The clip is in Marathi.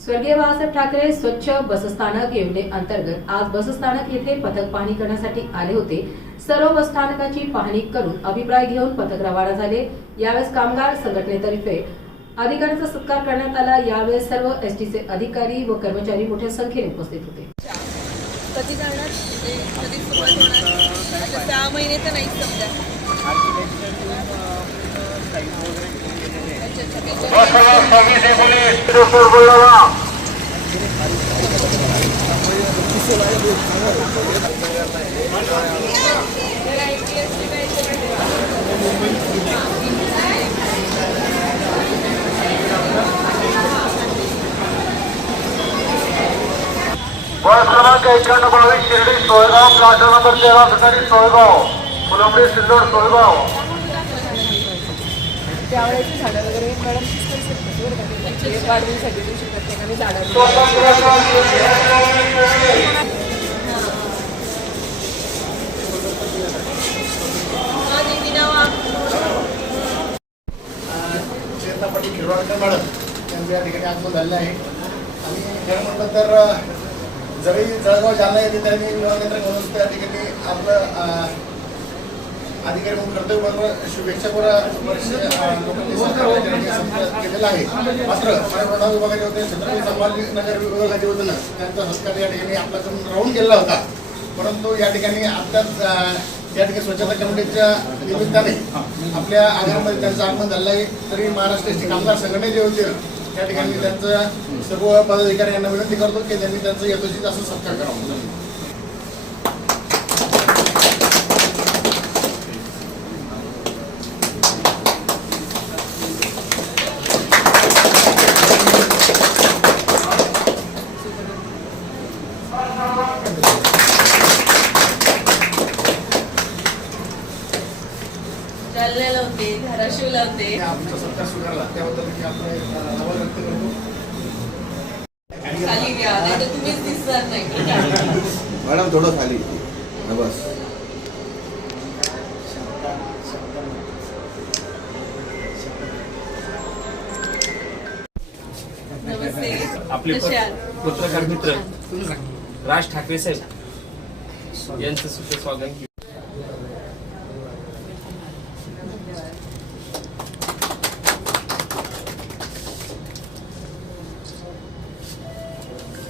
स्वर्गीय बाळासाहेब ठाकरे स्वच्छ बसस्थानक योजनेअंतर्गत आज बसस्थानक येथे पथक पाहणी करण्यासाठी आले होते। सर्व बसस्थानकाची पाहणी करून अभिप्राय घेऊन पथक रवाना झाले। यावेळेस कामगार संघटनेतर्फे अधिकाऱ्यांचा सत्कार करण्यात आला। यावेळेस सर्व एसटीचे अधिकारी व कर्मचारी मोठ्या संख्येने उपस्थित होते। कधी करणार कधी सुरुवात होणार? आता 6 महिने तर नाही समजा। बस क्रमांक 9122 शिर्डी सोयगाव प्लॅटफॉर्म नंबर 13 ठिकाणी सोयगाव फुलंब्री सिल्लोड सोयगाव त्यावेळेची झाडं वगैरे मॅडम वाढवण्यासाठी दिवशी प्रत्येकाने झाडं चेतनापट्टी खिरवाडकर मॅडम यांचं या ठिकाणी आगमन झालेलं आहे। आणि खरं म्हटलं तर जरी जळगाव जालना येथे त्यांनी विभागनियंत्रक म्हणून त्या ठिकाणी आपलं अधिकारी म्हणून कर्तव्य बरोबर शुभेच्छा केलेला आहे। मात्र प्रधान विभागाचे होते छत्रपती संभाजीनगर विभागाचे होते ना, त्यांचा सत्कार या ठिकाणी आपल्याकडून राहून गेलेला होता। परंतु या ठिकाणी आत्ताच या ठिकाणी स्वच्छता कमिटीच्या निमित्ताने आपल्या आगारामध्ये त्यांचं आगमन झालं आहे। तरी महाराष्ट्र एसटी कामगार संघटने जे होते त्या ठिकाणी त्यांचं सर्व पदाधिकारी यांना विनंती करतो की त्यांनी त्यांचं यथोचित असं सत्कार करावा। चाललेलं होते धाराशिवला होते। आमचा सत्कार स्वीकारला त्याबद्दल मी आपलं आभार व्यक्त करतो। खाली घ्या नाही तर तुम्हीच दिसणार नाही। मॅडम थोडं खाली बस। नमस्ते। आपले कसे आहात? पत्रकार मित्र राज ठाकरे साहेब यांचं सुद्धा स्वागत।